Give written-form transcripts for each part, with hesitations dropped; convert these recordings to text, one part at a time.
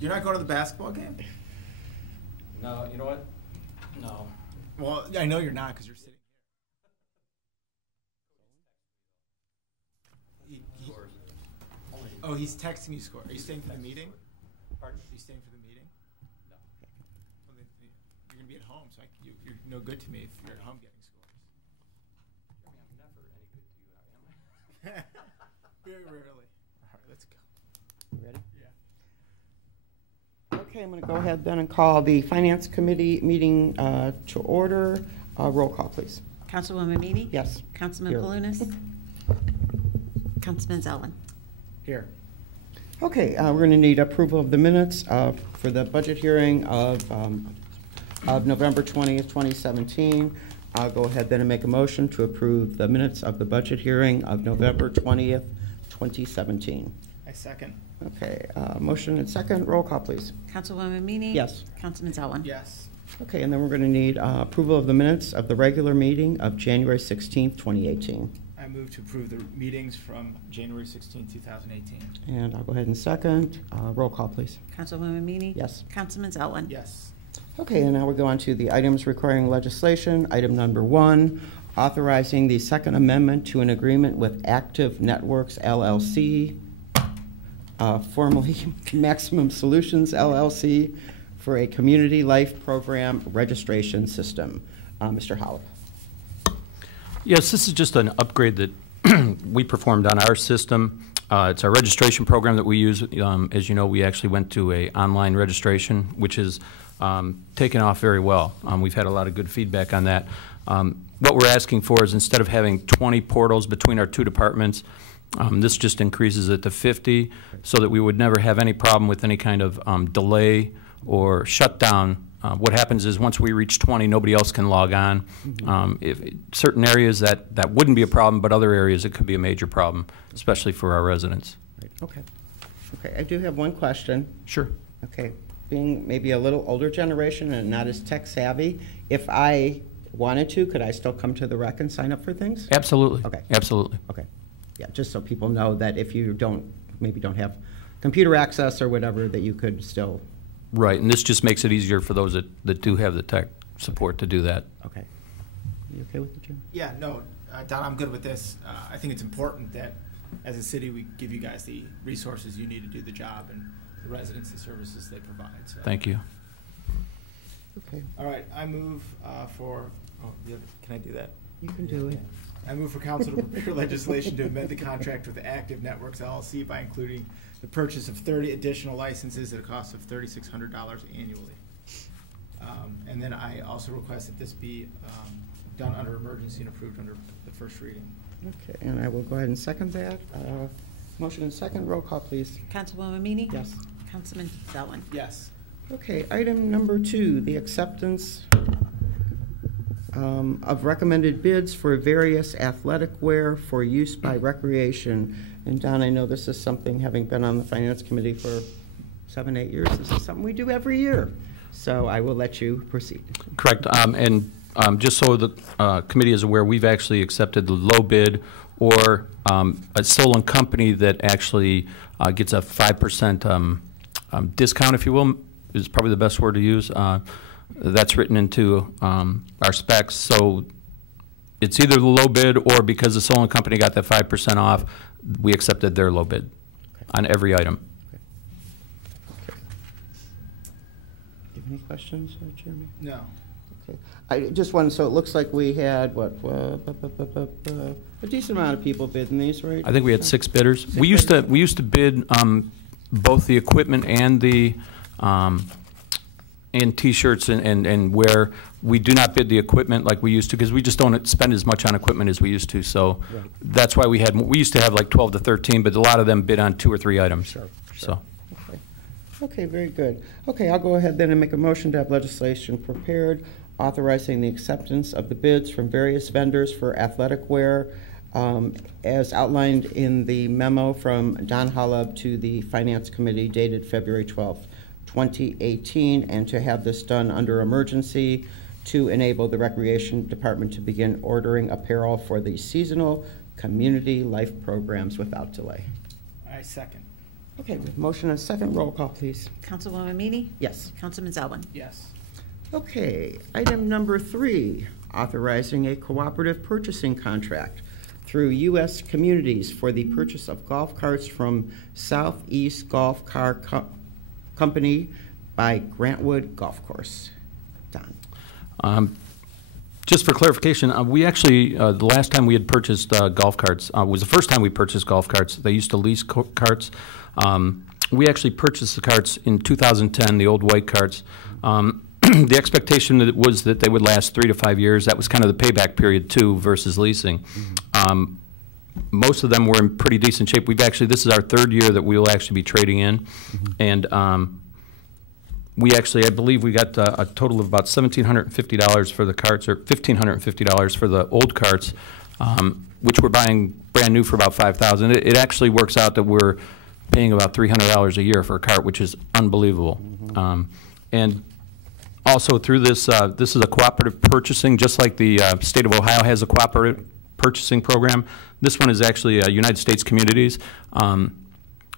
You're not going to the basketball game? No, you know what? No. Well, I know you're not because you're sitting here. Oh, he's texting you score. Are you staying for the meeting? Pardon? Are you staying for the meeting? No. Well, then, you're going to be at home, so you're no good to me if you're at home getting scores. I mean, I'm never any good to you, am I? Very rarely. All right, let's go. You ready? Yeah. Okay, I'm going to go ahead then and call the Finance Committee meeting to order. Roll call, please. Councilwoman Meany? Yes. Councilman Here. Palunas? Councilman Zelwin? Here. Okay, we're going to need approval of the minutes for the budget hearing of November 20th, 2017. I'll go ahead then and make a motion to approve the minutes of the budget hearing of November 20th, 2017. I second. Okay, motion and second. Roll call, please. Councilwoman Meany? Yes. Councilman Zelwin? Yes. Okay, and then we're going to need approval of the minutes of the regular meeting of January 16th, 2018. I move to approve the meetings from January 16, 2018. And I'll go ahead and second. Roll call, please. Councilwoman Meany? Yes. Councilman Zelwin? Yes. Okay, and now we'll go on to the items requiring legislation. Item number 1, authorizing the Second Amendment to an agreement with Active Networks, LLC, formerly Maximum Solutions, LLC, for a community life program registration system. Mr. Hollop. Yes, this is just an upgrade that we performed on our system. It's our registration program that we use. As you know, we actually went to an online registration, which is taken off very well. We've had a lot of good feedback on that. What we're asking for is, instead of having 20 portals between our two departments, this just increases it to 50 so that we would never have any problem with any kind of delay or shutdown. What happens is, once we reach 20, nobody else can log on. If certain areas that wouldn't be a problem, but other areas it could be a major problem, especially for our residents. Right. Okay. Okay, I do have one question. Sure. Okay, being maybe a little older generation and not as tech savvy, if I wanted to, could I still come to the rec and sign up for things? Absolutely. Okay. Absolutely. Okay. Yeah, just so people know that if you maybe don't have computer access or whatever, that you could still. Right, and this just makes it easier for those that do have the tech support to do that. Okay. You okay with it, Jim? Yeah, no, Don, I'm good with this. I think it's important that as a city we give you guys the resources you need to do the job and the residents the services they provide. So. Thank you. Okay. All right, I move for, can I do that? You can do it. I move for council to prepare legislation to amend the contract with Active Networks LLC by including the purchase of 30 additional licenses at a cost of $3,600 annually. And then I also request that this be done under emergency and approved under the first reading. Okay, and I will go ahead and second that. Motion and second. Roll call, please. Councilwoman Meany? Yes. Councilman Zelwin? Yes. Okay, item number 2, the acceptance of recommended bids for various athletic wear for use by recreation. And Don, I know this is something, having been on the Finance Committee for 7-8 years, this is something we do every year. So I will let you proceed. Correct. And just so the committee is aware, we've actually accepted the low bid, or a solo company that actually gets a 5% discount, if you will, is probably the best word to use. That's written into our specs. So it's either the low bid, or because the solo company got that 5% off, we accepted their low bid on every item. Okay. Do you have any questions, Jeremy? No. Okay. I just wanted, so it looks like we had, what, a decent amount of people bidding these, right? I think we had 6 bidders. We used to bid both the equipment and the and T-shirts and wear. We do not bid the equipment like we used to, because we just don't spend as much on equipment as we used to. So right. That's why we used to have like 12 to 13, but a lot of them bid on 2 or 3 items. Sure. So. Okay. Okay, very good. Okay, I'll go ahead then and make a motion to have legislation prepared authorizing the acceptance of the bids from various vendors for athletic wear, as outlined in the memo from Don Hollub to the Finance Committee dated February 12th, 2018, and to have this done under emergency to enable the Recreation Department to begin ordering apparel for the seasonal community life programs without delay. I second. Okay, with motion and a second, roll call, please. Councilwoman Meany? Yes. Councilman Zelwin? Yes. Okay, item number 3, authorizing a cooperative purchasing contract through U.S. Communities for the purchase of golf carts from Southeast Golf Car Company by Grantwood Golf Course. Don. Just for clarification, we actually, the last time we had purchased golf carts was the first time we purchased golf carts. They used to lease carts. We actually purchased the carts in 2010, the old white carts. The expectation was that they would last 3 to 5 years. That was kind of the payback period too versus leasing. Most of them were in pretty decent shape. This is our 3rd year that we will actually be trading in. And we actually, I believe we got a total of about $1,750 for the carts, or $1,550 for the old carts, which we're buying brand new for about $5,000. It actually works out that we're paying about $300 a year for a cart, which is unbelievable. And also through this, this is a cooperative purchasing, just like the state of Ohio has a cooperative purchasing program. This one is actually United States Communities.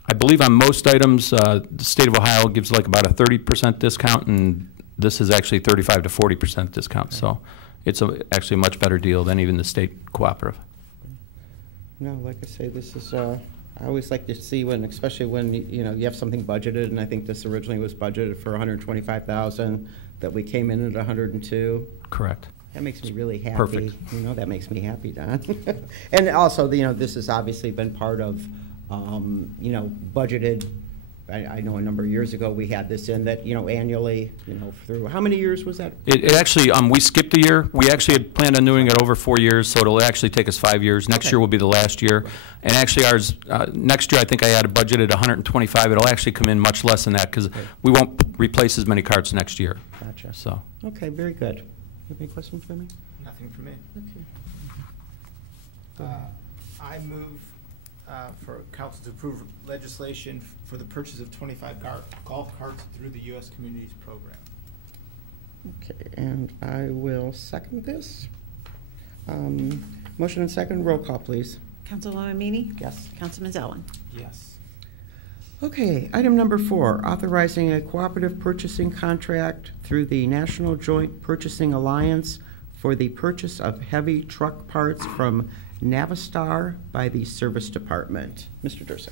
I believe on most items, the state of Ohio gives like about a 30% discount, and this is actually 35 to 40% discount. So it's actually a much better deal than even the state cooperative. No, like I say, this is, I always like to see when, especially when, you know, you have something budgeted, and I think this originally was budgeted for $125,000, that we came in at 102. Correct. That makes me really happy. Perfect. You know, that makes me happy, Don. And also, you know, this has obviously been part of, you know, budgeted. I know a number of years ago we had this in that, you know, annually, you know, through, how many years was that? It actually, we skipped a year. We actually had planned on doing it over 4 years, so it'll actually take us 5 years. Next year will be the last year. And actually ours, next year I think I had a budget at 125. It'll actually come in much less than that because we won't replace as many carts next year. Gotcha. So. Okay, very good. You have any questions for me? Nothing for me. Okay. I move for council to approve legislation for the purchase of 25 golf carts through the U.S. Communities Program. Okay, and I will second this. Motion and second, roll call, please. Councilwoman Meany? Yes. Councilman Zelwin? Yes. Okay, item number 4, authorizing a cooperative purchasing contract through the National Joint Purchasing Alliance for the purchase of heavy truck parts from Navistar by the Service Department. Mr. Dursick.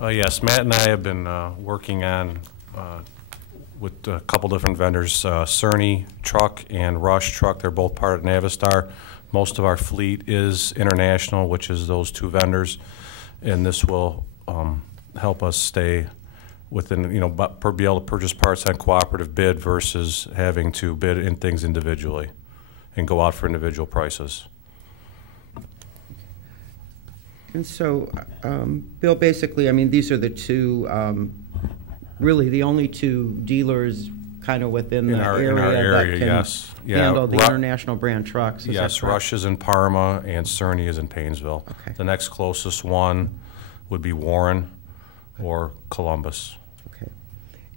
Yes, Matt and I have been working on with a couple different vendors, Cerny Truck and Rush Truck. They're both part of Navistar. Most of our fleet is international, which is those 2 vendors, and this will help us stay within, you know, be able to purchase parts on cooperative bid versus having to bid in things individually and go out for individual prices. And so, Bill, basically, I mean, these are the 2, really the only 2 dealers kind of within the area that can yes. handle the international brand trucks. Yes, Rush is in Parma and Cerny is in Painesville. Okay. The next closest one would be Warren or Columbus. Okay.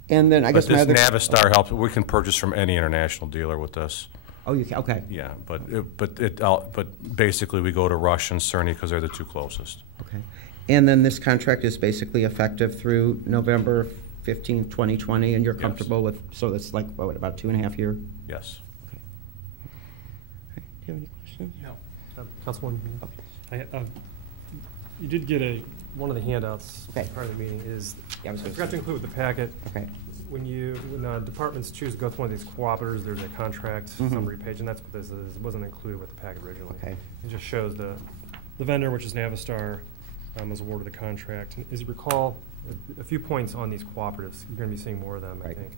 And then I guess this Navistar helps. We can purchase from any international dealer with this. Oh, you can, okay. Yeah, but basically we go to Rush and Cerny because they're the 2 closest. Okay. And then this contract is basically effective through November 15th, 2020, and you're comfortable with, so it's like, what, about 2.5 years? Yes. Okay. Do you have any questions? No. Councilwoman, you did get one of the handouts Okay. part of the meeting is, Yeah, I I was gonna forgot to say. include with the packet, Okay. when departments choose to go with one of these cooperators, there's a contract summary page, and that's what this is. It wasn't included with the packet originally. Okay. It just shows the vendor, which is Navistar, was awarded the contract. And as you recall, a few points on these cooperatives. You're going to be seeing more of them, I Right. think.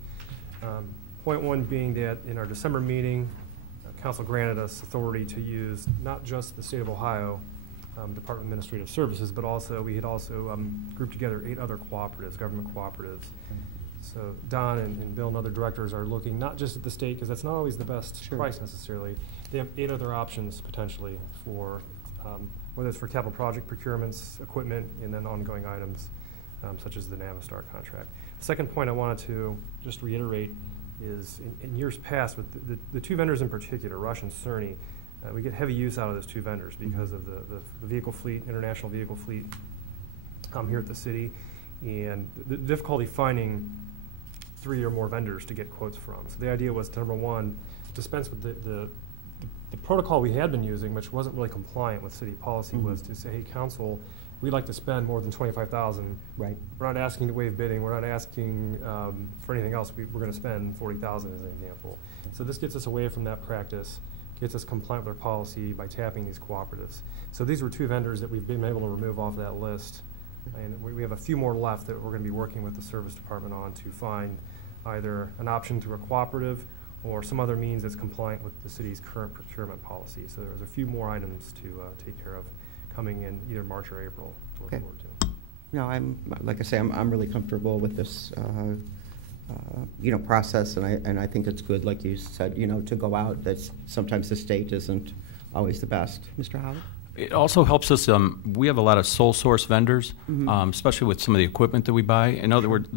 Point 1 being that in our December meeting, Council granted us authority to use not just the State of Ohio Department of Administrative Services, but also we had grouped together 8 other cooperatives, government cooperatives. So Don and Bill and other directors are looking not just at the state, because that's not always the best price necessarily. They have 8 other options potentially for, whether it's for capital project procurements, equipment, and then ongoing items, such as the Navistar contract. The second point I wanted to just reiterate is in years past, with the 2 vendors in particular, Rush and Cerny, we get heavy use out of those 2 vendors because of the vehicle fleet, international vehicle fleet here at the city, and the difficulty finding 3 or more vendors to get quotes from. So the idea was to, number one, dispense with the protocol we had been using, which wasn't really compliant with city policy, was to say, hey, council, we'd like to spend more than $25,000. Right. We're not asking to waive bidding. We're not asking for anything else. We're going to spend $40,000 as an example. So this gets us away from that practice, gets us compliant with our policy by tapping these cooperatives. So these were 2 vendors that we've been able to remove off that list. And we have a few more left that we're going to be working with the service department on to find either an option through a cooperative or some other means that's compliant with the city's current procurement policy. So there's a few more items to take care of coming in either March or April to look Okay. forward to. No, like I say, I'm really comfortable with this, process, and I think it's good, like you said, to go out. That's sometimes the state isn't always the best. Mr. Howard? It also helps us, we have a lot of sole source vendors, especially with some of the equipment that we buy. In other words,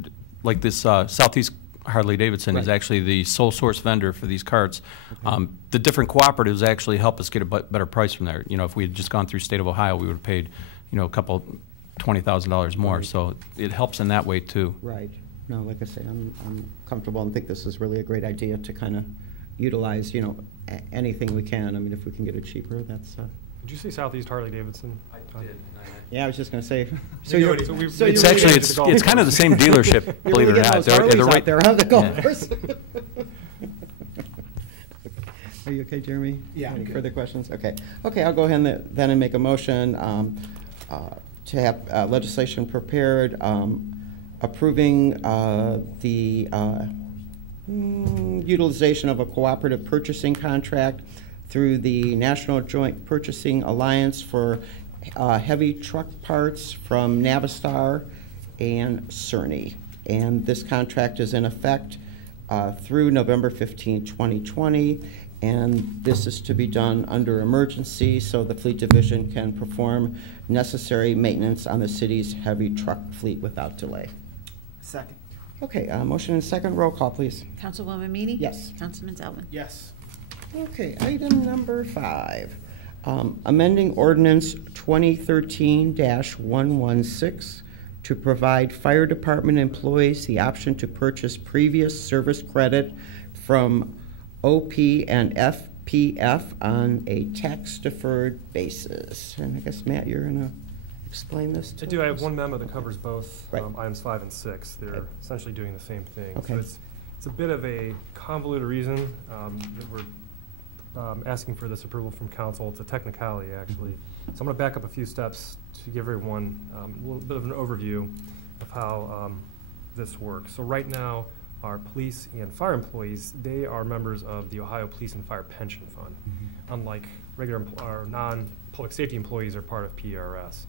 like this Southeast Harley-Davidson is Right. actually the sole source vendor for these carts. The different cooperatives actually help us get a better price from there. If we had just gone through state of Ohio, we would have paid, a couple $20,000 more. Right. So it helps in that way too. Right. No, like I say, I'm comfortable and think this is really a great idea to kind of utilize, anything we can. I mean, if we can get it cheaper, that's. Did you say Southeast Harley-Davidson? Yeah, I was just going to say. So we've- so It's you really actually, get it's to golf it's kind of the course. same dealership, You're believe it really or getting not. those They're Harleys right out there, huh, the golf Yeah. course. Are you okay, Jeremy? Yeah, I'm Any good. further questions? Okay. Okay, I'll go ahead then and make a motion to have legislation prepared approving the utilization of a cooperative purchasing contract through the National Joint Purchasing Alliance for heavy truck parts from Navistar and Cerny. And this contract is in effect through November 15, 2020. And this is to be done under emergency so the Fleet Division can perform necessary maintenance on the city's heavy truck fleet without delay. Second. Okay, motion and second. Roll call, please. Councilwoman Meany? Yes. Councilman Zelvin? Yes. Okay, item number 5, amending ordinance 2013-116 to provide fire department employees the option to purchase previous service credit from OP and FPF on a tax-deferred basis. And I guess, Matt, you're going to explain this to us? I do. I have one memo that covers both Right. items 5 and 6. They're Okay. essentially doing the same thing. Okay. So it's a bit of a convoluted reason that we're asking for this approval from council. It's a technicality, actually. So I'm going to back up a few steps to give everyone a little bit of an overview of how this works. So right now, our police and fire employees, they are members of the Ohio Police and Fire Pension Fund, unlike regular or non-public safety employees are part of PRS.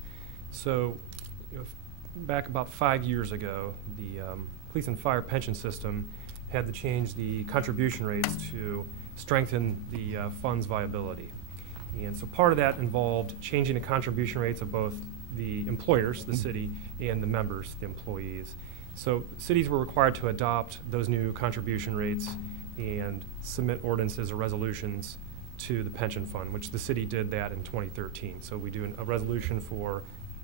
So back about 5 years ago, the police and fire pension system had to change the contribution rates to strengthen the fund's viability. And so part of that involved changing the contribution rates of both the employers, the city, and the members, the employees. So cities were required to adopt those new contribution rates and submit ordinances or resolutions to the pension fund, which the city did that in 2013. So we do a resolution for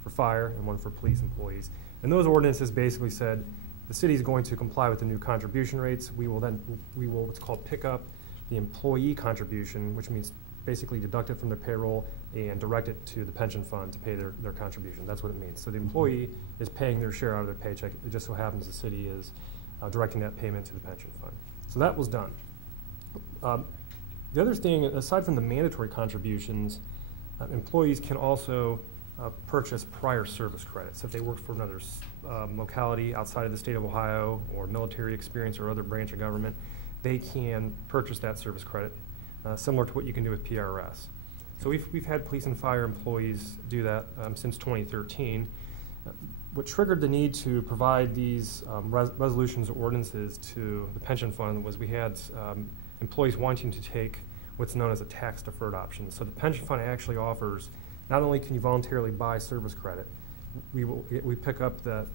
fire and one for police employees. And those ordinances basically said the city is going to comply with the new contribution rates. We will what's called pick up the employee contribution, which means basically deduct it from their payroll and direct it to the pension fund to pay their contribution. That's what it means. So the employee is paying their share out of their paycheck. It just so happens the city is directing that payment to the pension fund. So that was done. The other thing, aside from the mandatory contributions, employees can also purchase prior service credits. If they work for another locality outside of the state of Ohio or military experience or other branch of government, they can purchase that service credit, similar to what you can do with PRS. So we've had police and fire employees do that since 2013. What triggered the need to provide these resolutions or ordinances to the pension fund was we had employees wanting to take what's known as a tax-deferred option. So the pension fund actually offers, not only can you voluntarily buy service credit, we pick up the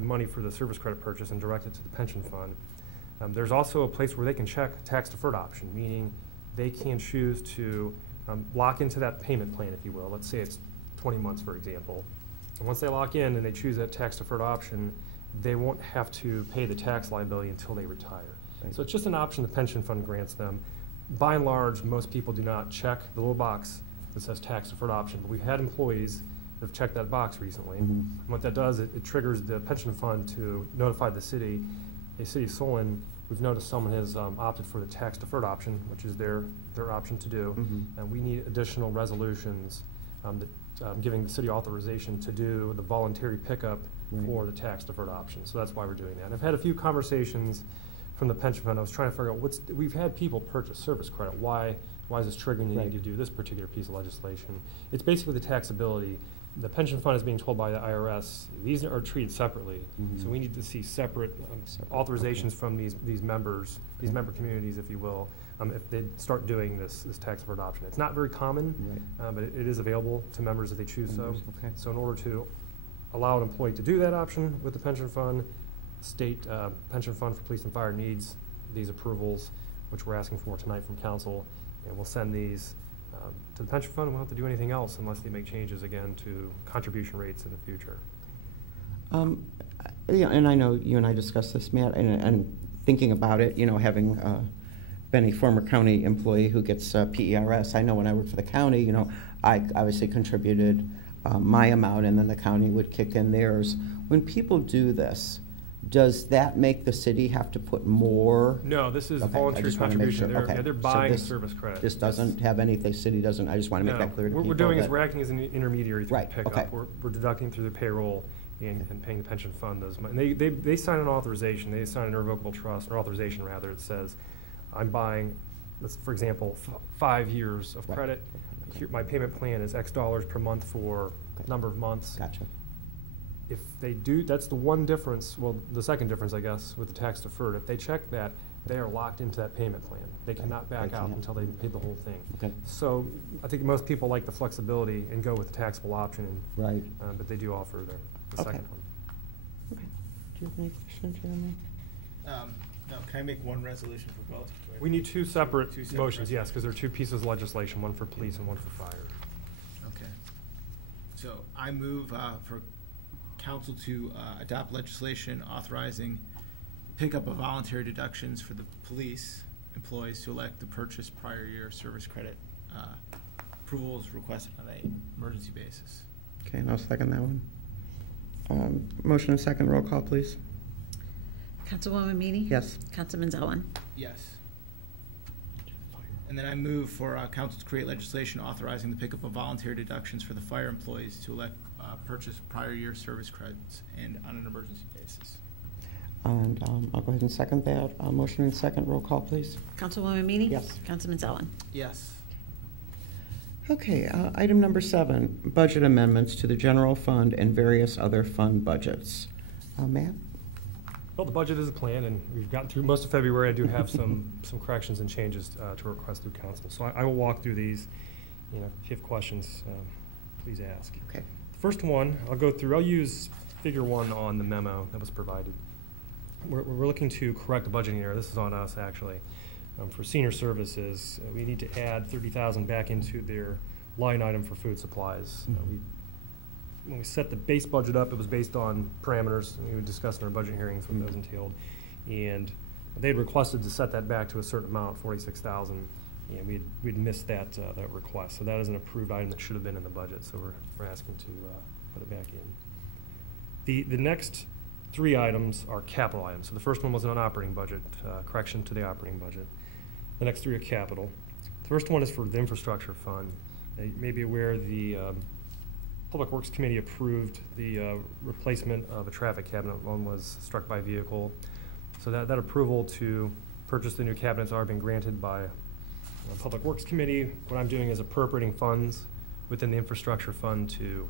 money for the service credit purchase and direct it to the pension fund. There's also a place where they can check tax-deferred option, meaning they can choose to lock into that payment plan, if you will. Let's say it's 20 months, for example. And once they lock in and they choose that tax-deferred option, they won't have to pay the tax liability until they retire. Right. So it's just an option the pension fund grants them. By and large, most people do not check the little box that says tax-deferred option, but we've had employees that have checked that box recently. And what that does, it triggers the pension fund to notify the city. A city of Solon, we've noticed someone has opted for the tax-deferred option, which is their option to do. And we need additional resolutions giving the city authorization to do the voluntary pickup for the tax-deferred option. So that's why we're doing that. And I've had a few conversations from the pension fund. I was trying to figure out we've had people purchase service credit. Why is this triggering the need to do this particular piece of legislation? It's basically the taxability. The pension fund is being told by the IRS, these are treated separately. So we need to see separate authorizations from these members, these member communities, if you will, if they start doing this tax-deferred option. It's not very common, but it is available to members if they choose so. So in order to allow an employee to do that option with the pension fund, state pension fund for police and fire needs these approvals, which we're asking for tonight from council, and we'll send these to the pension fund, and we won't have to do anything else unless they make changes again to contribution rates in the future. Yeah, and I know you and I discussed this, Matt, and thinking about it, you know, having been a former county employee who gets PERS, I know when I worked for the county, you know, I obviously contributed my amount, and then the county would kick in theirs. When people do this, does that make the city have to put more? No, this is Okay, I voluntary just wanna make contribution. sure. They're Okay. buying So service credit. This doesn't have anything, city doesn't, I just want to make that clear to people. What we're doing is that- we're acting as an intermediary through Right, the pickup. okay. We're deducting through the payroll and paying the pension fund those money. And they sign an authorization. They sign an irrevocable trust, or authorization rather. It says, I'm buying, for example, 5 years of Right. credit. Okay. Here, my payment plan is X dollars per month for Okay. number of months. Gotcha. If they do, that's the one difference, well, the second difference, I guess, with the tax deferred. If they check that, they are locked into that payment plan. They cannot back They out can't. until they pay the whole thing. Okay. So I think most people like the flexibility and go with the taxable option, Right. but they do offer the Okay. second one. Okay. Do you have any questions, Jeremy? No, can I make one resolution for both? We need two separate Two separate motions, yes, because there are two pieces of legislation, one for police and one for fire. Okay. So I move for council to adopt legislation authorizing pickup of voluntary deductions for the police employees to elect to purchase prior year service credit approvals requested on an emergency basis. Okay, and I'll second that one. Motion and second, roll call, please. Councilwoman Meany? Yes. Councilman Zellin? Yes. And then I move for council to create legislation authorizing the pickup of voluntary deductions for the fire employees to elect purchase prior year service credits and on an emergency basis. And I'll go ahead and second that. Motion and second, roll call, please. Councilwoman Meany? Yes. Councilman Zellin? Yes. Okay, item number 7, budget amendments to the general fund and various other fund budgets. Matt? Well, the budget is a plan, and we've gotten through most of February. I do have some corrections and changes to request through council. So I will walk through these. You know, if you have questions, please ask. Okay. The first one, I'll go through. I'll use figure 1 on the memo that was provided. We're looking to correct a budgeting error. This is on us, actually. For senior services, we need to add $30,000 back into their line item for food supplies. When we set the base budget up, it was based on parameters, and we discussed in our budget hearings what those entailed. And they had requested to set that back to a certain amount, 46,000, and we'd missed that request. So that is an approved item that should have been in the budget, so we're asking to put it back in. The next 3 items are capital items. So the first one was an operating budget, correction to the operating budget. The next 3 are capital. The first one is for the infrastructure fund. You may be aware the Public Works Committee approved the replacement of a traffic cabinet. One was struck by vehicle. So that approval to purchase the new cabinets has already been granted by the Public Works Committee. What I'm doing is appropriating funds within the infrastructure fund to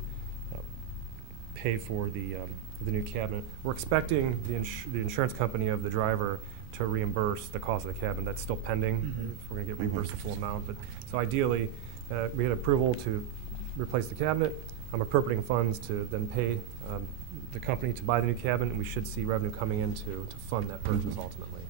pay for the new cabinet. We're expecting the insurance company of the driver to reimburse the cost of the cabin. That's still pending. If we're going to get reimbursed the full amount. But so ideally, we had approval to replace the cabinet. I'm appropriating funds to then pay the company to buy the new cabinet, and we should see revenue coming in to fund that purchase ultimately.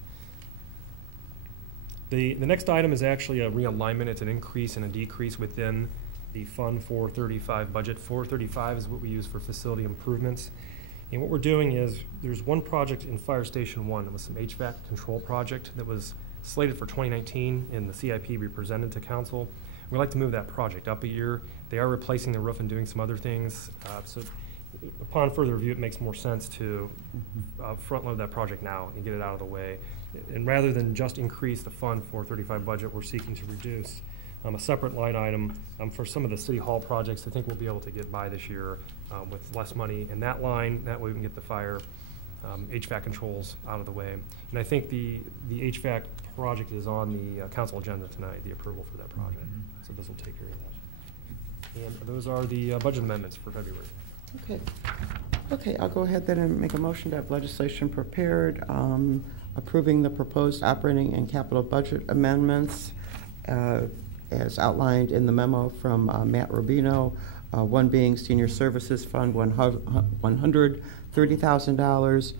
The next item is actually a realignment. It's an increase and a decrease within the Fund 435 budget. 435 is what we use for facility improvements. And what we're doing is, there's one project in Fire Station 1. It was some HVAC control project that was slated for 2019 in the CIP we presented to council. We'd like to move that project up a year. They are replacing the roof and doing some other things. So upon further review, it makes more sense to front load that project now and get it out of the way. And rather than just increase the Fund 435 budget, we're seeking to reduce a separate line item for some of the city hall projects. I think we'll be able to get by this year with less money in that line. That way we can get the fire HVAC controls out of the way. And I think the HVAC project is on the council agenda tonight, the approval for that project. So this will take care of that. And those are the budget amendments for February. Okay. Okay, I'll go ahead then and make a motion to have legislation prepared, approving the proposed operating and capital budget amendments as outlined in the memo from Matt Rubino, one being Senior Services Fund, $130,000,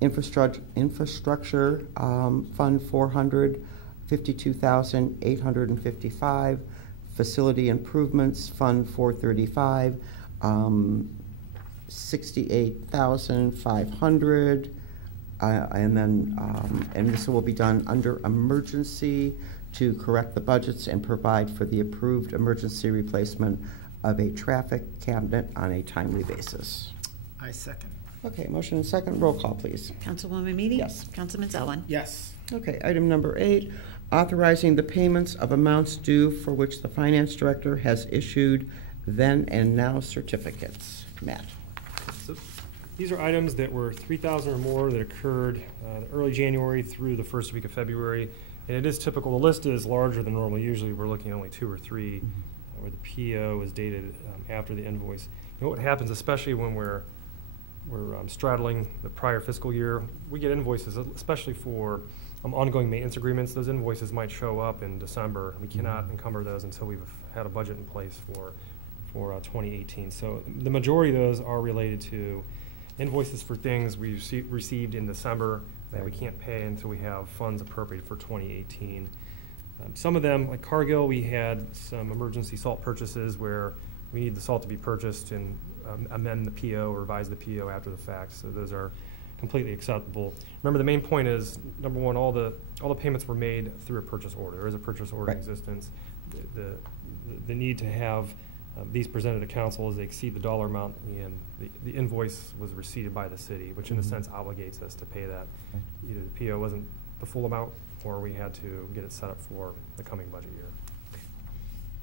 Infrastructure Fund, $452,855, Facility Improvements Fund, 435, $68,500, and then and this will be done under emergency to correct the budgets and provide for the approved emergency replacement of a traffic cabinet on a timely basis. I second. Okay, motion and second. Roll call, please. Councilwoman Meany? Yes. Councilman Zelwin? Yes. Okay, item number 8, authorizing the payments of amounts due for which the finance director has issued then and now certificates. Matt. So these are items that were $3,000 or more that occurred early January through the first week of February. And it is typical. The list is larger than normal. Usually we're looking at only 2 or 3 where the PO is dated after the invoice. You know what happens, especially when we're straddling the prior fiscal year, we get invoices, especially for ongoing maintenance agreements. Those invoices might show up in December. We cannot encumber those until we've had a budget in place for 2018. So the majority of those are related to invoices for things we received in December that we can't pay until we have funds appropriated for 2018. Some of them, like Cargill, we had some emergency salt purchases where we need the salt to be purchased and amend the PO, revise the PO after the fact. So those are completely acceptable. Remember, the main point is, number one, all the payments were made through a purchase order. There is a purchase order in existence. The need to have these presented to council as they exceed the dollar amount, and the invoice was received by the city, which in a sense obligates us to pay that. Either the PO wasn't the full amount, or we had to get it set up for the coming budget year.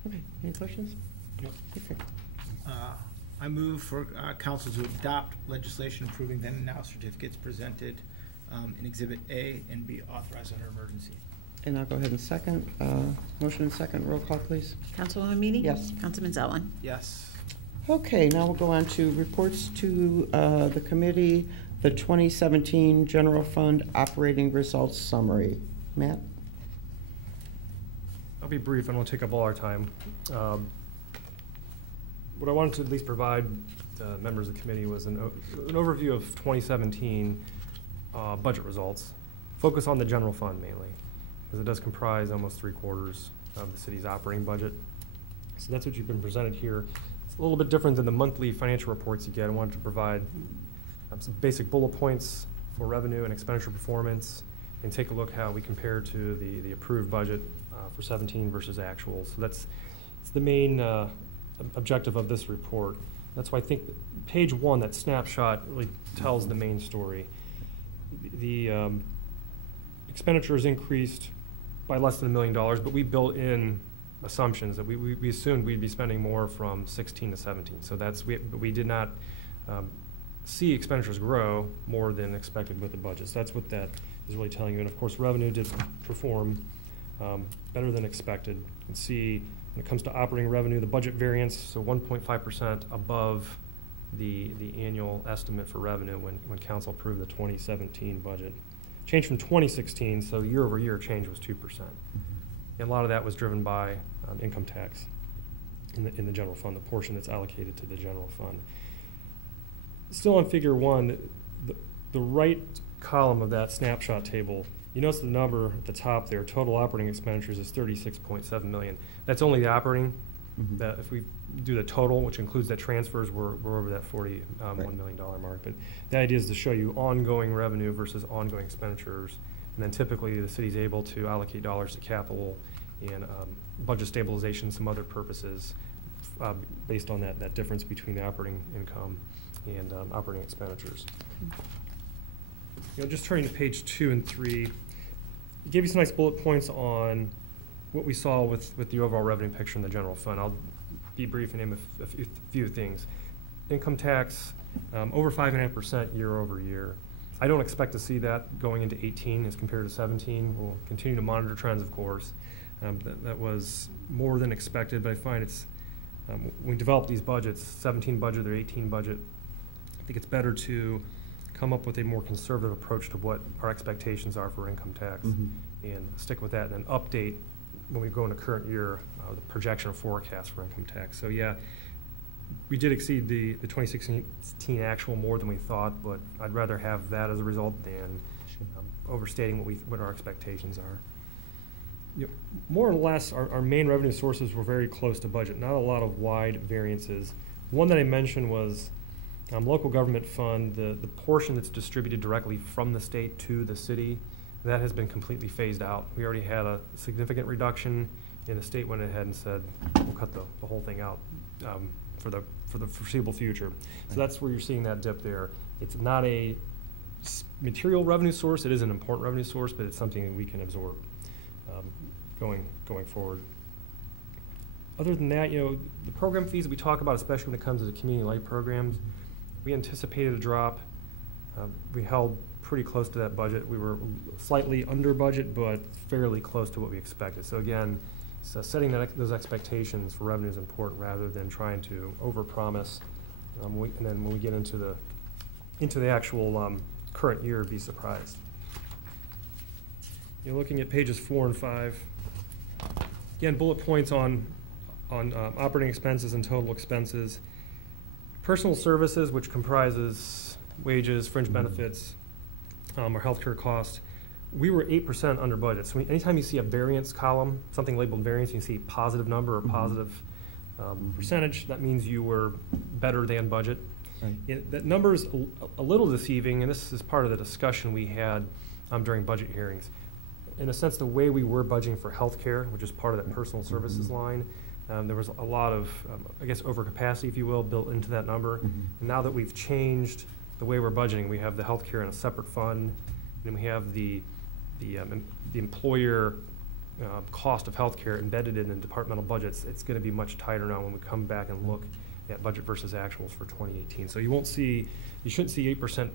Okay, any questions? No. Okay. I move for council to adopt legislation approving then and now certificates presented in Exhibit A and be authorized under emergency. And I'll go ahead and second. Motion and second. Roll call, please. Councilwoman Meany? Yes. Councilman Zelwin? Yes. Okay, now we'll go on to reports to the committee, the 2017 General Fund Operating Results Summary. Matt? I'll be brief. I don't want to take up all our time. What I wanted to at least provide members of the committee was an overview of 2017 budget results. Focus on the general fund mainly, because it does comprise almost 3/4 of the city's operating budget. So that's what you've been presented here. It's a little bit different than the monthly financial reports you get. I wanted to provide some basic bullet points for revenue and expenditure performance, and take a look how we compare to the approved budget for 17 versus actual. So it's the main objective of this report. That's why I think page 1, that snapshot, really tells the main story. The expenditures increased by less than $1 million, but we built in assumptions that we assumed we'd be spending more from 16 to 17. So we did not see expenditures grow more than expected with the budget. So that's what that is really telling you. And of course, revenue did perform better than expected. You can see when it comes to operating revenue, the budget variance, so 1.5% above the annual estimate for revenue when council approved the 2017 budget. Change from 2016, so year over year change was 2%. And a lot of that was driven by income tax in the general fund, the portion that's allocated to the general fund. Still on figure 1, the right column of that snapshot table, you notice the number at the top there, total operating expenditures is $36.7 million. That's only the operating That if we do the total, which includes that transfers, we're over that $41 million mark. But the idea is to show you ongoing revenue versus ongoing expenditures. And then typically the city's able to allocate dollars to capital and budget stabilization, some other purposes based on that difference between the operating income and operating expenditures. Just turning to page 2 and 3, give you some nice bullet points on what we saw with the overall revenue picture in the general fund. I'll be brief and name a few things. Income tax, over 5.5% year over year. I don't expect to see that going into 18 as compared to 17. We'll continue to monitor trends, of course. That was more than expected, but I find it's, when we develop these budgets, 17 budget or 18 budget, I think it's better to come up with a more conservative approach to what our expectations are for income tax and stick with that, and then update when we go into current year the projection or forecast for income tax. So yeah, we did exceed the 2016 actual more than we thought, but I'd rather have that as a result than overstating what our expectations are. More or less, our main revenue sources were very close to budget, not a lot of wide variances. One that I mentioned was local government fund, the portion that's distributed directly from the state to the city, that has been completely phased out. We already had a significant reduction, and the state went ahead and said, we'll cut the whole thing out for the foreseeable future. So that's where you're seeing that dip there. It's not a material revenue source. It is an important revenue source, but it's something that we can absorb going forward. Other than that, the program fees that we talk about, especially when it comes to the community light programs, we anticipated a drop. We held pretty close to that budget. We were slightly under budget, but fairly close to what we expected. So again, setting those expectations for revenue is important rather than trying to overpromise. And then when we get into the actual current year, be surprised. You're looking at pages 4 and 5. Again, bullet points on operating expenses and total expenses. Personal services, which comprises wages, fringe benefits, or healthcare costs, we were 8% under budget. So anytime you see a variance column, something labeled variance, you see a positive number or positive percentage, that means you were better than budget. Right. That number is a little deceiving, and this is part of the discussion we had during budget hearings. In a sense, the way we were budgeting for healthcare, which is part of that personal services line, there was a lot of, I guess, overcapacity, if you will, built into that number. And now that we've changed the way we're budgeting, we have the healthcare in a separate fund, and we have the employer cost of healthcare embedded in the departmental budgets. It's going to be much tighter now when we come back and look at budget versus actuals for 2018. So you shouldn't see 8%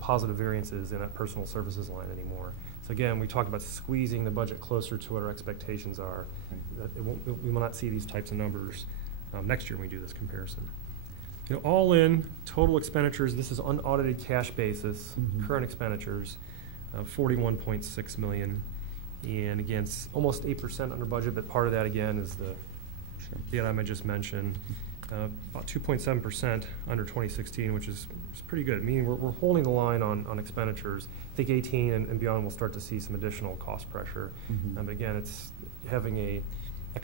positive variances in that personal services line anymore. So again, we talked about squeezing the budget closer to what our expectations are. We will not see these types of numbers next year when we do this comparison. All in, total expenditures, this is unaudited cash basis, current expenditures, 41.6 million. And again, it's almost 8% under budget, but part of that again is the item I just mentioned. About 2.7% under 2016, which is pretty good. Meaning we're holding the line on expenditures. I think 18 and beyond we'll start to see some additional cost pressure. But again, it's having a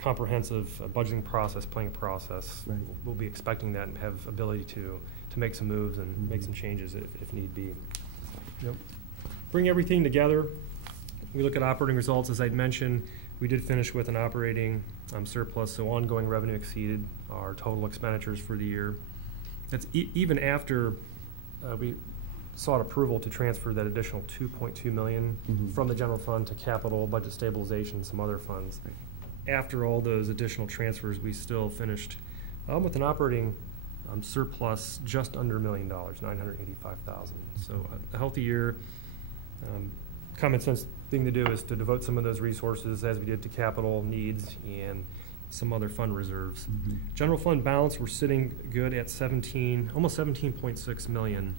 comprehensive budgeting process, planning process. Right. We'll be expecting that and have ability to make some moves and make some changes if need be. Bring everything together. We look at operating results. As I'd mentioned, we did finish with an operating surplus, so ongoing revenue exceeded our total expenditures for the year. That's even after we sought approval to transfer that additional $2.2 million from the general fund to capital, budget stabilization, and some other funds. Right. After all those additional transfers, we still finished with an operating surplus just under $1 million, $985,000. So a healthy year. Common sense thing to do is to devote some of those resources, as we did, to capital needs and some other fund reserves. General fund balance, we're sitting good at almost 17.6 million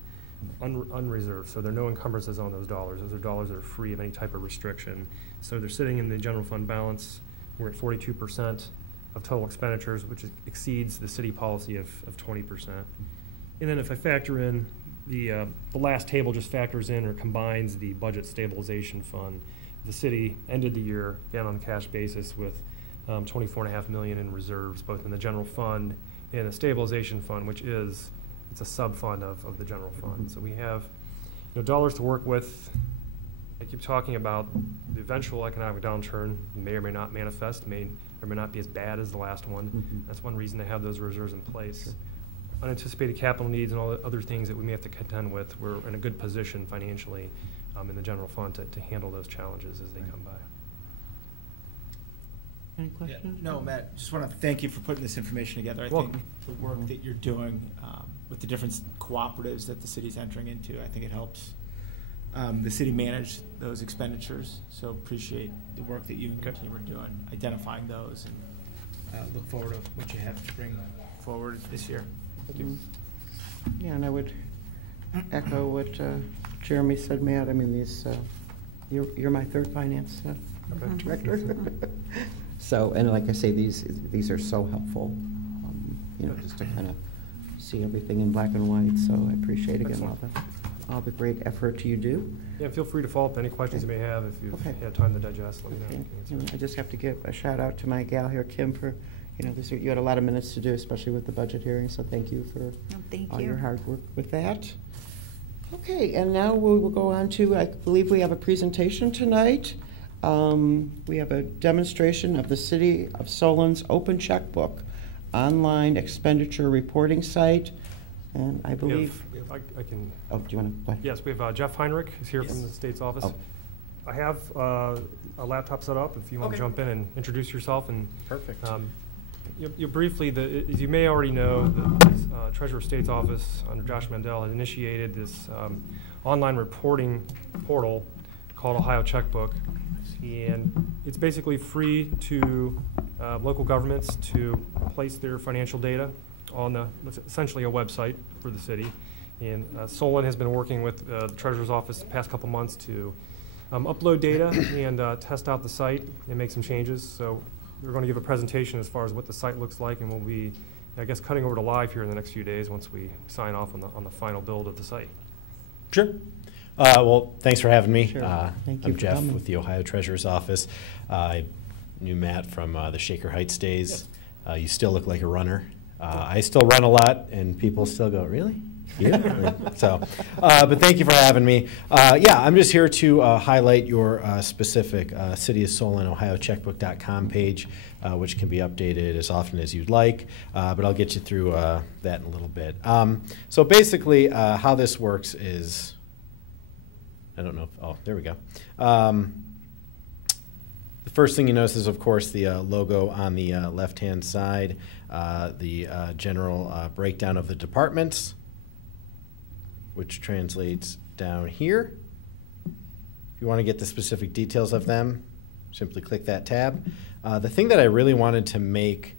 unreserved. So there are no encumbrances on those dollars. Those are dollars that are free of any type of restriction. So they're sitting in the general fund balance. We're at 42% of total expenditures, which exceeds the city policy of 20%. And then if I factor in the last table just factors in or combines the budget stabilization fund. The city ended the year, again on a cash basis, with $24.5 million in reserves, both in the general fund and the stabilization fund, which is, it's a sub-fund of the general fund. So we have, dollars to work with. I keep talking about the eventual economic downturn may or may not manifest, may or may not be as bad as the last one. That's one reason to have those reserves in place. Sure. Unanticipated capital needs and all the other things that we may have to contend with, we're in a good position financially in the general fund to handle those challenges as they come by. Any questions? No, Matt, just want to thank you for putting this information together. I think the work that you're doing with the different cooperatives that the city's entering into, I think it helps the city manage those expenditures. So appreciate the work that you and your team are doing, identifying those, and look forward to what you have to bring forward this year. Thank you. Yeah, and I would echo what Jeremy said, Matt. I mean, these, you're my third finance director. So, and like I say, these are so helpful, just to kind of see everything in black and white. So I appreciate, again, all the great effort you do. Yeah, feel free to follow up any questions you may have if you've had time to digest. Let me know. And I just have to give a shout out to my gal here, Kim, for, you had a lot of minutes to do, especially with the budget hearing. So thank you for all your hard work with that. Okay, and now we will go on to, I believe we have a presentation tonight. We have a demonstration of the City of Solon's Open Checkbook online expenditure reporting site. And I believe... I can... Oh, do you want to... Yes, we have Jeff Heinrich is here from the state's office. Oh. I have a laptop set up if you want to jump in and introduce yourself. And perfect. You briefly, as you may already know, the Treasurer of State's office under Josh Mandel had initiated this online reporting portal called Ohio Checkbook. And it's basically free to local governments to place their financial data on essentially a website for the city. And Solon has been working with the Treasurer's Office the past couple months to upload data and test out the site and make some changes. So we're going to give a presentation as far as what the site looks like, and we'll be, I guess, cutting over to live here in the next few days once we sign off on the final build of the site. Sure. Well, thanks for having me. Sure. Thank you I'm for Jeff coming. with the Ohio Treasurer's Office. I knew Matt from the Shaker Heights days. Yes. You still look like a runner. I still run a lot, and people still go, really? You? So, but thank you for having me. Yeah, I'm just here to highlight your specific City of Solon, OhioCheckbook.com page, which can be updated as often as you'd like, but I'll get you through that in a little bit. So basically, how this works is, I don't know if, oh, there we go. The first thing you notice is, of course, the logo on the left-hand side, the general breakdown of the departments, which translates down here. If you want to get the specific details of them, simply click that tab. The thing that I really wanted to make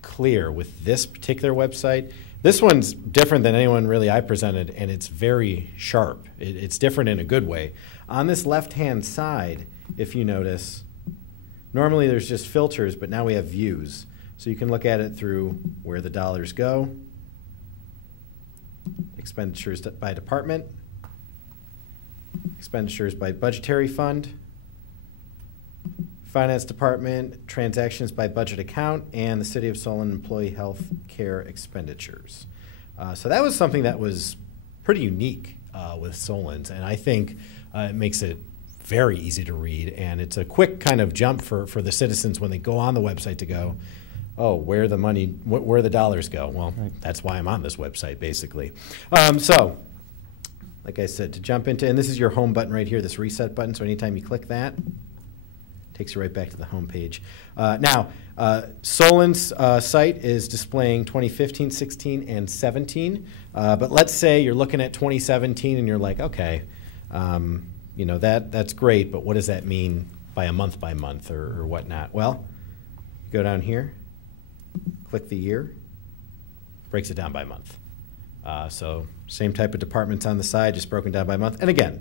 clear with this particular website, this one's different than anyone really I presented, and it's very sharp. It's different in a good way. On this left-hand side, if you notice, normally there's just filters, but now we have views. So you can look at it through where the dollars go, expenditures by department, expenditures by budgetary fund, finance department, transactions by budget account, and the City of Solon employee health care expenditures. So that was something that was pretty unique with Solon's, and I think it makes it very easy to read, and it's a quick kind of jump for the citizens when they go on the website to go, oh, where the dollars go? Well, that's why I'm on this website, basically. So, like I said, to jump into, and this is your home button right here, this reset button, so anytime you click that, it takes you right back to the home page. Now, Solon's site is displaying 2015, 16, and 17, but let's say you're looking at 2017 and you're like, okay, that's great, but what does that mean by month or whatnot? Well, you go down here, click the year, breaks it down by month. So same type of departments on the side, just broken down by month. And again,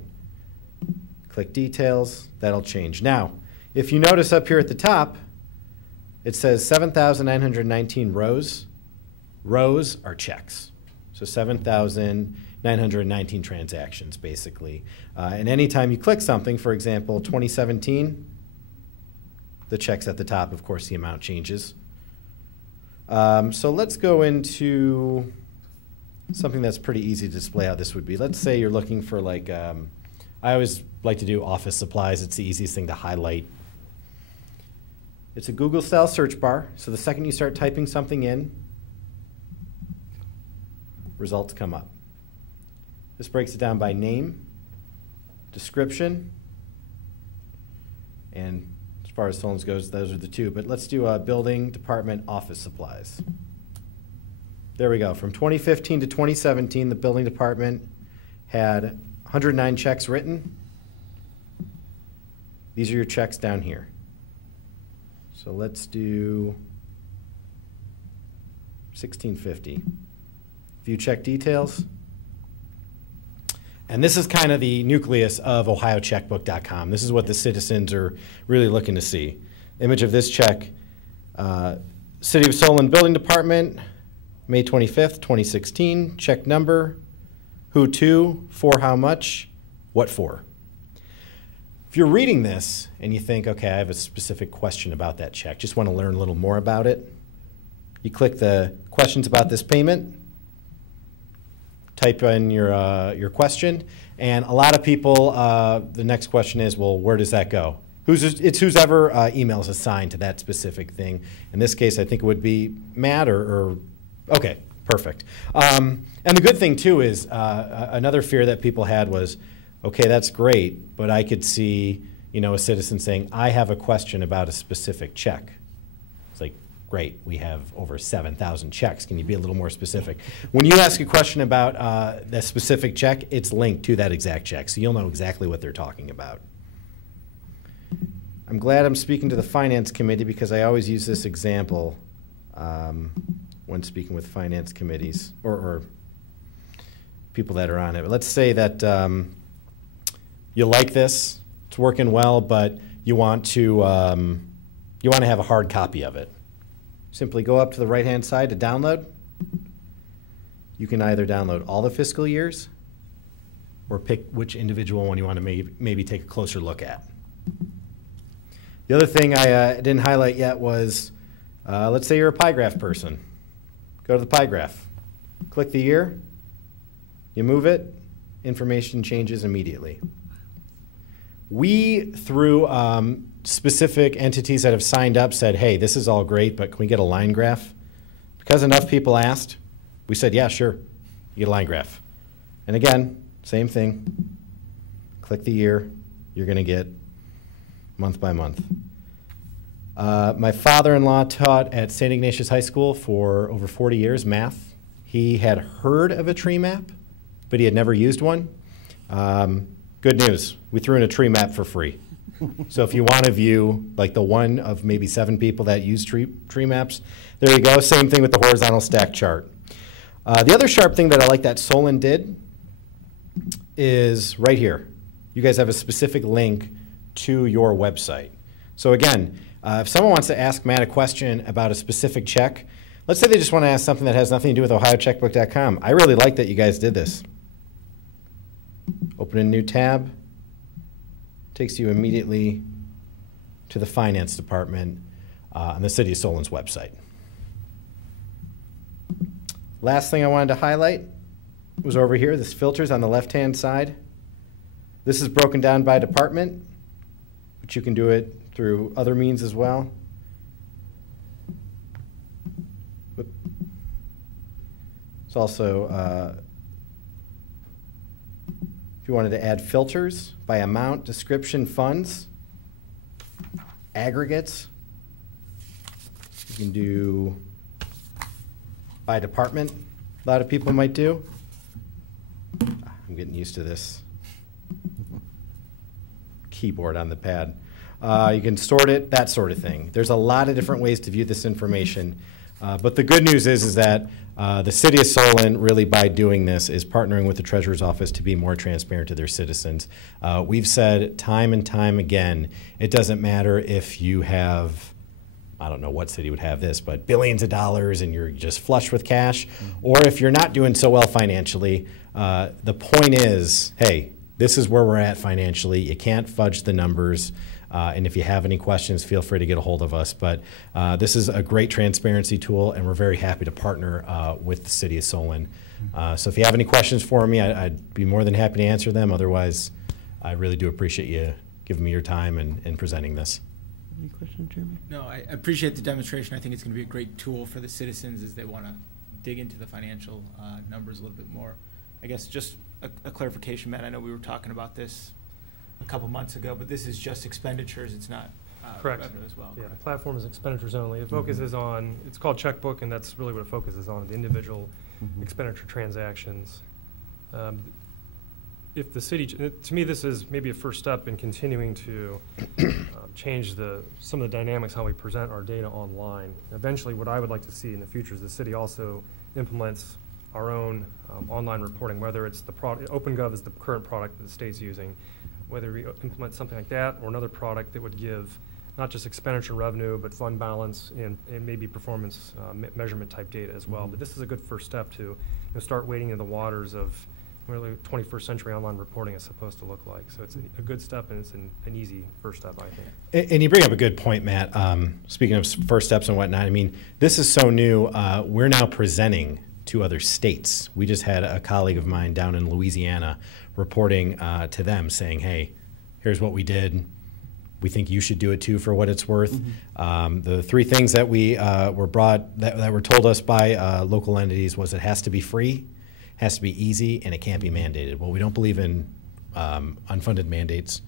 click details, that'll change. Now, if you notice up here at the top, it says 7,919 rows. Rows are checks. So 7,919 transactions, basically. And anytime you click something, for example, 2017, the checks at the top, of course, the amount changes. So let's go into something that's pretty easy to display how this would be. Let's say you're looking for like, I always like to do office supplies. It's the easiest thing to highlight. It's a Google-style search bar. So the second you start typing something in, results come up. This breaks it down by name, description, and as far as Solon's goes, those are the two. But let's do building, department, office supplies. There we go. From 2015 to 2017, the building department had 109 checks written. These are your checks down here. So let's do 1650. View check details. And this is kind of the nucleus of ohiocheckbook.com. This is what the citizens are really looking to see. Image of this check, City of Solon Building Department, May 25th, 2016, check number, who to, for how much, what for. If you're reading this and you think, okay, I have a specific question about that check, just want to learn a little more about it, you click the questions about this payment, type in your question, and a lot of people, the next question is, well, where does that go? It's who's ever emails assigned to that specific thing. In this case, I think it would be Matt or okay, perfect. And the good thing too is another fear that people had was, okay, that's great, but I could see, a citizen saying, I have a question about a specific check. It's like, great, we have over 7,000 checks. Can you be a little more specific? When you ask a question about that specific check, it's linked to that exact check, so you'll know exactly what they're talking about. I'm glad I'm speaking to the Finance Committee because I always use this example when speaking with finance committees or people that are on it. But let's say that you like this, it's working well, but you want to have a hard copy of it. Simply go up to the right-hand side to download. You can either download all the fiscal years or pick which individual one you want to maybe take a closer look at. The other thing I didn't highlight yet was, let's say you're a pie graph person. Go to the pie graph. Click the year. You move it. Information changes immediately. We, through specific entities that have signed up, said, hey, this is all great, but can we get a line graph? Because enough people asked, we said, yeah, sure. You get a line graph. And again, same thing. Click the year. You're going to get month by month. My father-in-law taught at St. Ignatius High School for over 40 years, math. He had heard of a tree map, but he had never used one. Good news, we threw in a tree map for free. So if you want to view like the one of maybe 7 people that use tree maps, there you go. Same thing with the horizontal stack chart. The other sharp thing that I like that Solon did is right here. You guys have a specific link to your website. So again, if someone wants to ask Matt a question about a specific check, let's say they just want to ask something that has nothing to do with ohiocheckbook.com. I really like that you guys did this. Open a new tab. Takes you immediately to the finance department on the City of Solon's website. Last thing I wanted to highlight was over here, this filters on the left-hand side. This is broken down by department, but you can do it through other means as well. It's also, if you wanted to add filters by amount, description, funds, aggregates, you can do by department, a lot of people might do. I'm getting used to this keyboard on the pad. You can sort it, that sort of thing. There's a lot of different ways to view this information. But the good news is that the City of Solon, really by doing this, is partnering with the Treasurer's Office to be more transparent to their citizens. We've said time and time again, it doesn't matter if you have, I don't know what city would have this, but billions of dollars and you're just flush with cash, or if you're not doing so well financially, the point is, hey, this is where we're at financially. You can't fudge the numbers. And if you have any questions, feel free to get a hold of us. But this is a great transparency tool, and we're very happy to partner with the City of Solon. So if you have any questions for me, I'd be more than happy to answer them. Otherwise, I really do appreciate you giving me your time and presenting this. Any questions, Jeremy? No, I appreciate the demonstration. I think it's going to be a great tool for the citizens as they want to dig into the financial numbers a little bit more. I guess just a clarification, Matt. I know we were talking about this a couple months ago, but this is just expenditures. It's not Correct. revenue as well. Yeah, correct? the platform is expenditures only. It focuses on, it's called checkbook, and that's really what it focuses on, the individual expenditure transactions. If the city, to me, this is maybe a first step in continuing to change some of the dynamics how we present our data online. Eventually, what I would like to see in the future is the city also implements our own online reporting, whether it's the product, OpenGov is the current product that the state's using, whether we implement something like that or another product that would give not just expenditure revenue, but fund balance and maybe performance measurement type data as well. But this is a good first step to start wading in the waters of really 21st century online reporting is supposed to look like. So it's a good step, and it's an easy first step, I think. And you bring up a good point, Matt. Speaking of first steps and whatnot, I mean, this is so new. We're now presenting to other states. We just had a colleague of mine down in Louisiana reporting to them saying, hey, here's what we did. We think you should do it too for what it's worth. The three things that we were brought, that were told us by local entities was it has to be free, has to be easy, and it can't be mandated. Well, we don't believe in unfunded mandates.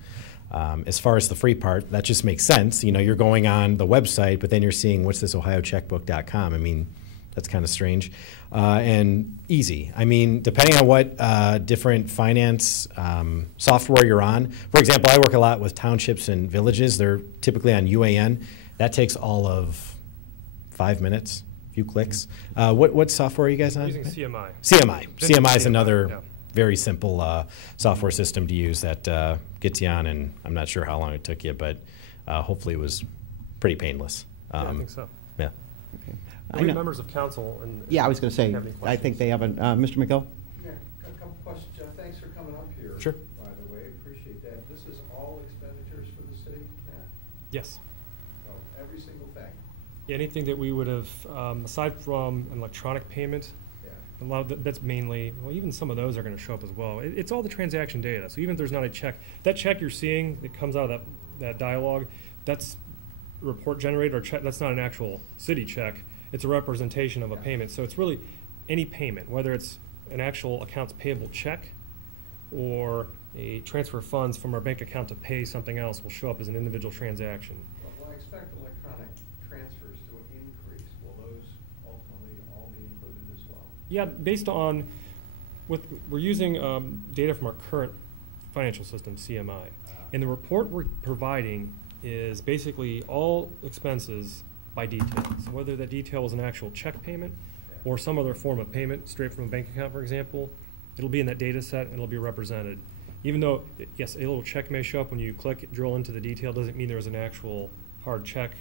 As far as the free part, that just makes sense. You know, you're going on the website, but then you're seeing what's this ohiocheckbook.com. I mean, that's kind of strange. And easy. I mean, depending on what different finance software you're on. For example, I work a lot with townships and villages. They're typically on UAN. That takes all of 5 minutes. Few clicks. What software are you guys on? We're using CMI. CMI is another yeah. very simple software system to use that gets you on, and I'm not sure how long it took you, but hopefully it was pretty painless. Yeah, I think so. Yeah. Okay. Are we members of council? And Yeah, I was going to say, have any I think questions? they have Mr. McGill? Yeah, a couple questions, Jeff. Thanks for coming up here. Sure. By the way, appreciate that. This is all expenditures for the city, Matt? Yes. Oh, every single thing? Yeah, anything that we would have, aside from an electronic payment, Yeah. a lot of that's mainly, well, even some of those are going to show up as well. It's all the transaction data. So even if there's not a check, that check you're seeing that comes out of that dialogue, that's a report generated or check. That's not an actual city check. It's a representation of a payment. So it's really any payment, whether it's an actual accounts payable check or a transfer of funds from our bank account to pay something else, will show up as an individual transaction. Well, I expect electronic transfers to increase. Will those ultimately all be included as well? Yeah, based on, we're using data from our current financial system, CMI. And the report we're providing is basically all expenses by detail. So whether that detail is an actual check payment or some other form of payment straight from a bank account, for example, it'll be in that data set and it'll be represented. Even though, yes, a little check may show up when you drill into the detail, doesn't mean there's an actual hard check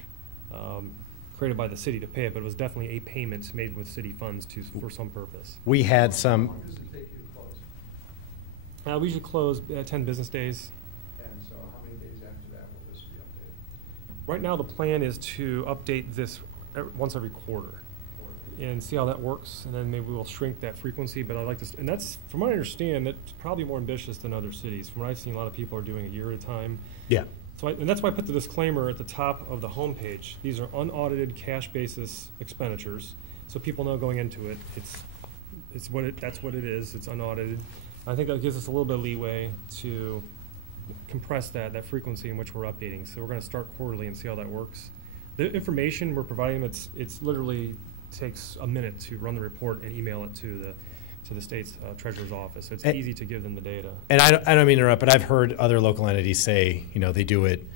created by the city to pay it, but it was definitely a payment made with city funds for some purpose. We had How some. long does it take you to close? We usually close 10 business days. And so how many days after that will this be updated? Right now, the plan is to update this once every quarter and see how that works, and then maybe we'll shrink that frequency, but I like this, and that's, from what I understand, that's probably more ambitious than other cities. From what I've seen, a lot of people are doing a year at a time. Yeah. So and that's why I put the disclaimer at the top of the homepage. These are unaudited cash basis expenditures, so people know going into it, that's what it is, it's unaudited. I think that gives us a little bit of leeway to compress that frequency in which we're updating. So we're gonna start quarterly and see how that works. The information we're providing, it's literally takes a minute to run the report and email it to the state's treasurer's office. So it's easy to give them the data. And I don't mean to interrupt, but I've heard other local entities say, they do it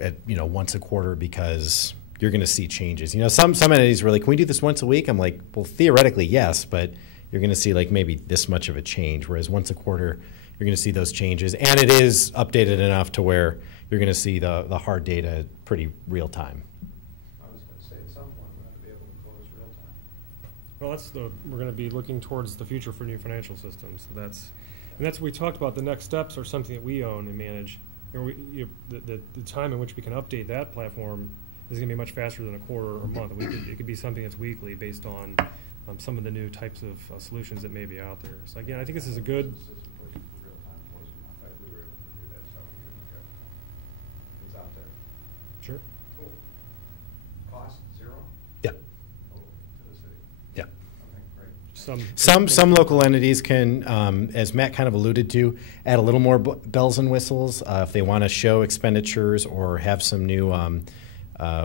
at, once a quarter because you're going to see changes. Some entities were like, can we do this once a week? I'm like, well, theoretically, yes, but you're going to see like maybe this much of a change, whereas once a quarter, you're going to see those changes. And it is updated enough to where you're going to see the hard data pretty real time. I was gonna say, at some point, we're gonna be able to close real time. Well, we're going to be looking towards the future for new financial systems. So that's what we talked about. The next steps are something that we own and manage. the time in which we can update that platform is going to be much faster than a quarter or a month. It could be something that's weekly based on some of the new types of solutions that may be out there. So again, I think this is a good. Real-time closing. In fact, we were able to do that several years ago. It's out there. Sure. Cool. Cost zero? Yeah. Total to the city? Yeah. Okay, great. Some local entities can, as Matt kind of alluded to, add a little more bells and whistles if they want to show expenditures or have some new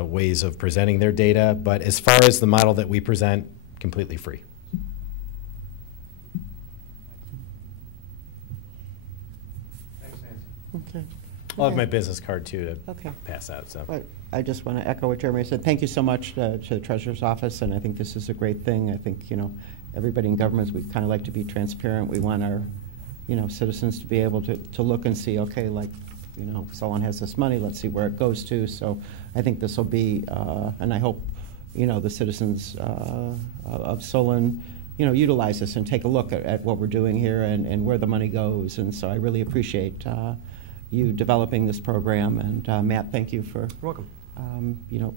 ways of presenting their data. But as far as the model that we present, completely free. Thanks, Nancy. Okay. I'll have my business card too to Okay. pass out. So. But I just want to echo what Jeremy said. Thank you so much to the Treasurer's Office, and I think this is a great thing. I think, everybody in governments, we kind of like to be transparent. We want our, citizens to be able to look and see, okay, like, someone has this money, let's see where it goes to. So I think this will be, and I hope, the citizens of Solon, utilize this and take a look at what we're doing here and where the money goes. And so I really appreciate you developing this program. And Matt, thank you for You're welcome.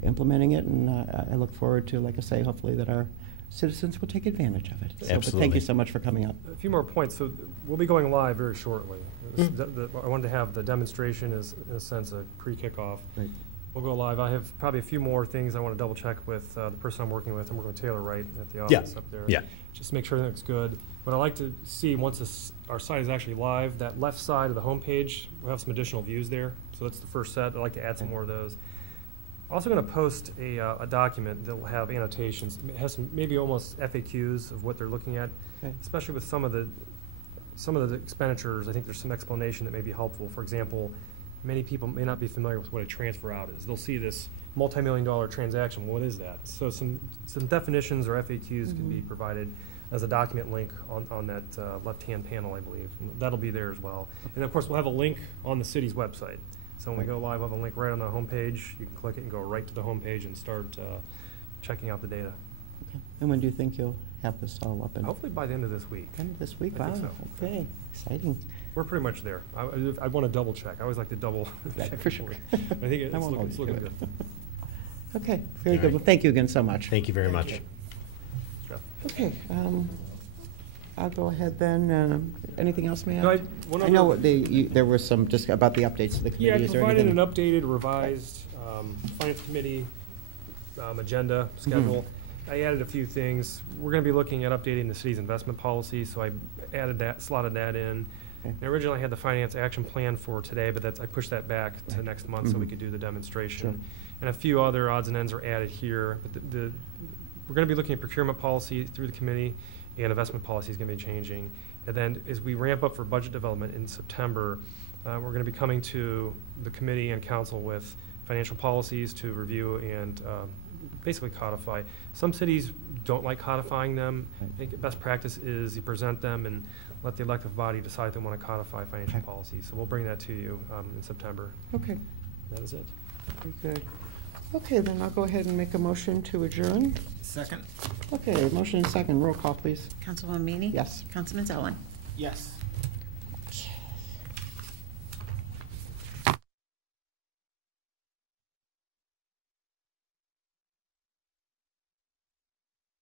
implementing it. And I look forward to, like I say, hopefully that our citizens will take advantage of it. So, but thank Absolutely. you so much for coming up. A few more points. So we'll be going live very shortly. I wanted to have the demonstration as, in a sense, a pre-kickoff. Right. We'll go live. I have probably a few more things I want to double check with the person I'm working with. I'm working with Taylor Wright at the Yeah. office up there. Yeah. Just make sure that looks good. What I like to see once our site is actually live, that left side of the homepage, we'll have some additional views there. So that's the first set. I'd like to add some more of those. Also going to post a document that will have annotations. It has some maybe almost FAQs of what they're looking at, Okay. especially with some of the expenditures. I think there's some explanation that may be helpful. For example, many people may not be familiar with what a transfer out is. They'll see this multi-million-dollar transaction. What is that? So some definitions or FAQs can be provided as a document link on that left-hand panel, I believe. And that'll be there as well. And of course, we'll have a link on the city's website. So when we go live, we'll have a link right on the homepage. You can click it and go right to the homepage and start checking out the data. Okay. And when do you think you'll have this all up and Hopefully by the end of this week. end of this week? I Wow. think so. Okay. Exciting. We're pretty much there. I want to double check. I always like to double Right, check for sure. before we- I think I it's won't hold it's you to looking it. good. Okay. Very All good. right. Well, thank you again so much. Thank you very much. you. Jeff. Okay. I'll go ahead then. Anything else, Matt? No, one I know other- there was some just about the updates to the Yeah, I committee. Is there provided anything? an updated, revised Finance Committee agenda, schedule. I added a few things. We're going to be looking at updating the city's investment policy, so I added that, slotted that in. Okay. And originally I had the finance action plan for today, but I pushed that back to next month so we could do the demonstration. Sure. And a few other odds and ends are added here. But we're going to be looking at procurement policy through the committee, and investment policy is going to be changing. And then as we ramp up for budget development in September, we're going to be coming to the committee and council with financial policies to review and basically codify. Some cities don't like codifying them. Right. I think best practice is you present them and let the elective body decide if they want to codify financial Okay. policies. So we'll bring that to you in September. Okay. That is it. Very good. Okay, then I'll go ahead and make a motion to adjourn. Second? Okay, motion and second. Roll call, please. Councilwoman Meany? Yes. Councilman Zellin? Yes.